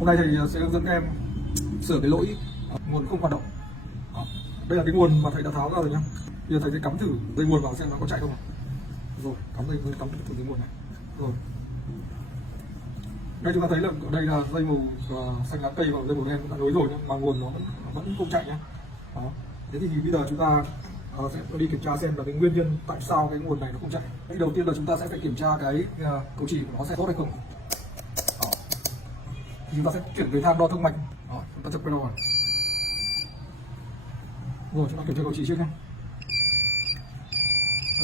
Hôm nay thầy sẽ hướng dẫn các em sửa cái lỗi nguồn không hoạt động. Đó. Đây là cái nguồn mà thầy đã tháo ra rồi nhá. Bây giờ thầy sẽ cắm thử dây nguồn vào xem nó có chạy không. Rồi, cắm thử dây nguồn này. Rồi. Đây chúng ta thấy là ở đây là dây màu xanh lá cây và dây màu đen đã nối rồi nhá, mà nguồn nó vẫn không chạy nhá. Đó. Thế thì bây giờ chúng ta sẽ đi kiểm tra xem là cái nguyên nhân tại sao cái nguồn này nó không chạy. Thì đầu tiên là chúng ta sẽ phải kiểm tra cái cầu chỉ của nó sẽ tốt hay không. Đó. Thì chúng ta sẽ chuyển về thang đo thông mạch. Đó, chúng ta chụp cái đầu vào. Rồi chúng ta kiểm tra cầu chỉ trước nhé.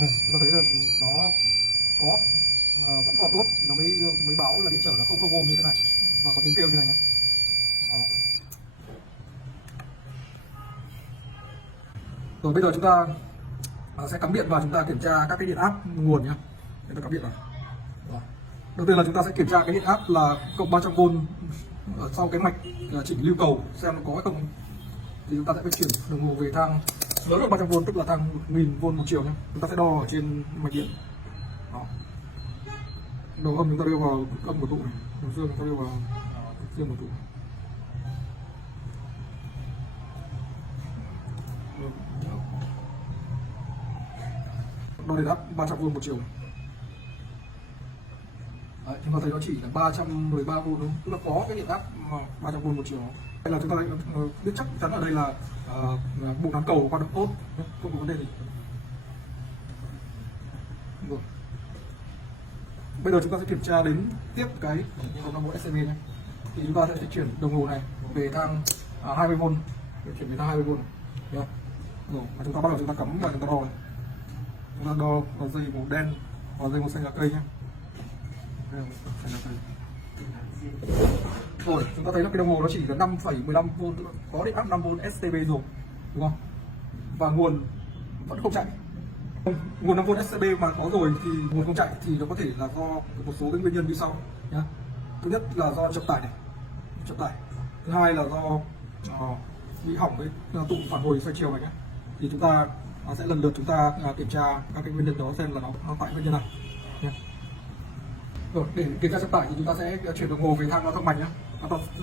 Đây, chúng ta thấy là nó có vẫn còn tốt thì nó mới báo là điện trở là 00 ohm như thế này và có tiếng kêu như này nhé. Đó. Rồi bây giờ chúng ta sẽ cắm điện và chúng ta kiểm tra các cái điện áp nguồn nhé. Chúng ta cắm điện vào. Đó. Đầu tiên là chúng ta sẽ kiểm tra cái điện áp là cộng 300V ở sau cái mạch chỉnh lưu cầu xem nó có hay không. Thì chúng ta sẽ phải chuyển đồng hồ về thang lớn hơn 300V, tức là thang 1000V một chiều nhé. Chúng ta sẽ đo ở trên mạch điện. Đó. Đầu âm chúng ta đưa vào cực âm của tụ này, đầu dương chúng ta đưa vào cực dương của tụ. Đo điện áp 300V một chiều. Đấy, chúng ta thấy nó chỉ là 313V thôi, tức là có cái điện áp 300V một chiều. Đây là chúng ta biết chắc chắn ở đây là bộ đán cầu hoạt động tốt, không có vấn đề gì. Rồi. Bây giờ chúng ta sẽ kiểm tra đến tiếp cái đồng hồ SCB nhé. Thì chúng ta sẽ chuyển đồng hồ này về thang 20V, chuyển về thang 20V. Rồi, và chúng ta bắt đầu chúng ta cắm và chúng ta đo. Chúng ta đo vào dây màu đen và dây màu xanh lá cây nhé. Rồi, chúng ta thấy là cái đồng hồ nó chỉ là 5,15V, có điện áp 5V STB rồi, đúng không? Và nguồn vẫn không chạy. Nguồn 5V STB mà có rồi thì nguồn không chạy thì nó có thể là do một số cái nguyên nhân như sau nhá. Thứ nhất là do chập tải này, chập tải. Thứ hai là do bị hỏng với tụ phản hồi xoay chiều này nhé. Thì chúng ta sẽ lần lượt chúng ta kiểm tra các cái nguyên nhân đó xem là nó tại nguyên nhân nào nhé. Rồi, để kiểm tra chập tải thì chúng ta sẽ chuyển đồng hồ về thang đo thông mạch nhé.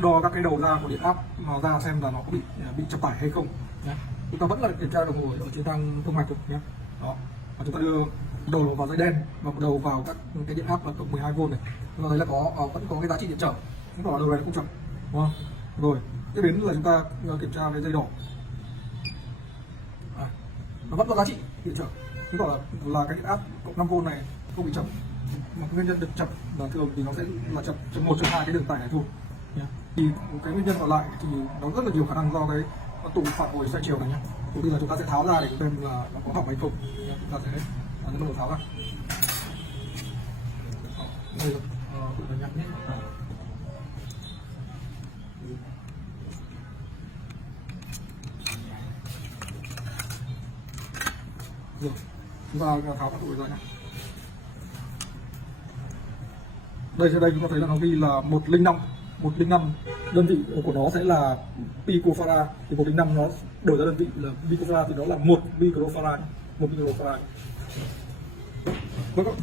Đo các cái đầu ra của điện áp mà ra xem là nó có bị chập tải hay không nhé. Chúng ta vẫn là kiểm tra đồng hồ ở trên thang thông mạch thôi nhé. Đó. Và chúng ta đưa đầu vào dây đen và đầu vào các cái điện áp là cộng 12V này. Chúng ta thấy là vẫn có cái giá trị điện trở, chứng tỏ đầu này không chậm, đúng không? Rồi, tiếp đến là chúng ta kiểm tra cái dây đỏ. Nó vẫn có giá trị điện trở, chứng tỏ là cái điện áp cộng 5V này không bị chậm. Mà nguyên nhân được chậm là thường thì nó sẽ là chậm trong một trong hai cái đường tải này thôi. Thì cái nguyên nhân còn lại thì nó rất là nhiều khả năng do cái tụ phản hồi xoay chiều này nhé. Thì bây giờ chúng ta sẽ tháo ra để xem là nó có hỏng hay không. Chúng ta sẽ bắt đầu tháo ra. Đây rồi, tụ này nhắc nhé. Rồi, chúng ta tháo các tụ ra nhé. Đây chúng ta thấy là nó ghi là 105 đơn vị của nó sẽ là picofarad, thì 105 nó đổi ra đơn vị là picofarad thì đó là 1 microfarad.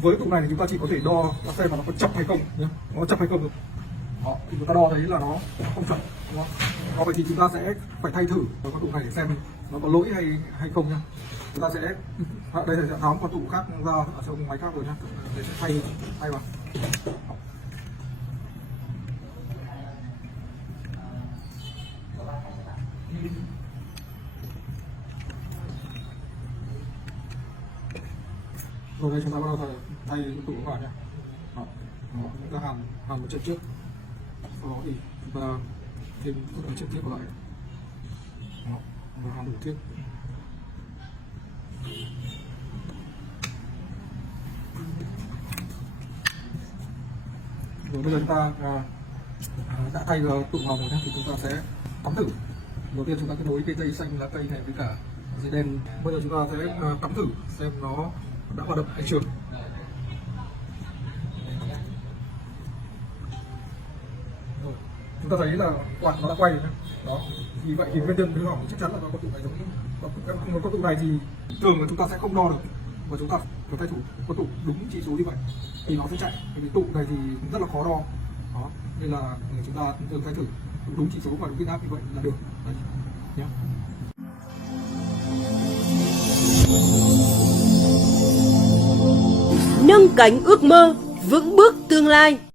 Với cục này thì chúng ta chỉ có thể đo xem là nó có chập hay không nhé, nó chập hay không được. Đó, thì chúng ta đo thấy là nó không chuẩn, đúng không? Đó, vậy thì chúng ta sẽ phải thay thử ở con tụ này để xem nó có lỗi hay không nhá. Chúng ta sẽ đây là sẽ tháo một tụ khác ra ở trong máy khác rồi nhá, để sẽ thay vào. Rồi đây chúng ta bắt đầu thay tụ vào nhé. Chúng ta hàn một chân trước, sau đó thì chúng ta thêm một chân tiếp vào lại. Đó, và hàn đủ tiếp. Rồi bây giờ chúng ta đã thay tụ vào rồi thì chúng ta sẽ cắm thử. Đầu tiên chúng ta kết nối cái dây xanh lá cây này với cả dây đen. Bây giờ chúng ta sẽ cắm thử xem nó đã hoạt động hay chưa. Rồi, chúng ta thấy là quạt nó đã quay rồi. Đó, vì vậy thì nguyên nhân hư hỏng chắc chắn là do con tụ này giống như con tụ này thì thường là chúng ta sẽ không đo được, và chúng ta phải thay thủ con tụ đúng chỉ số như vậy thì nó sẽ chạy. Vì tụ này thì rất là khó đo, Đó, nên là chúng ta phải thử đúng chỉ số và đúng huyết áp như vậy là được. Đấy, nhé. Nâng cánh ước mơ, vững bước tương lai.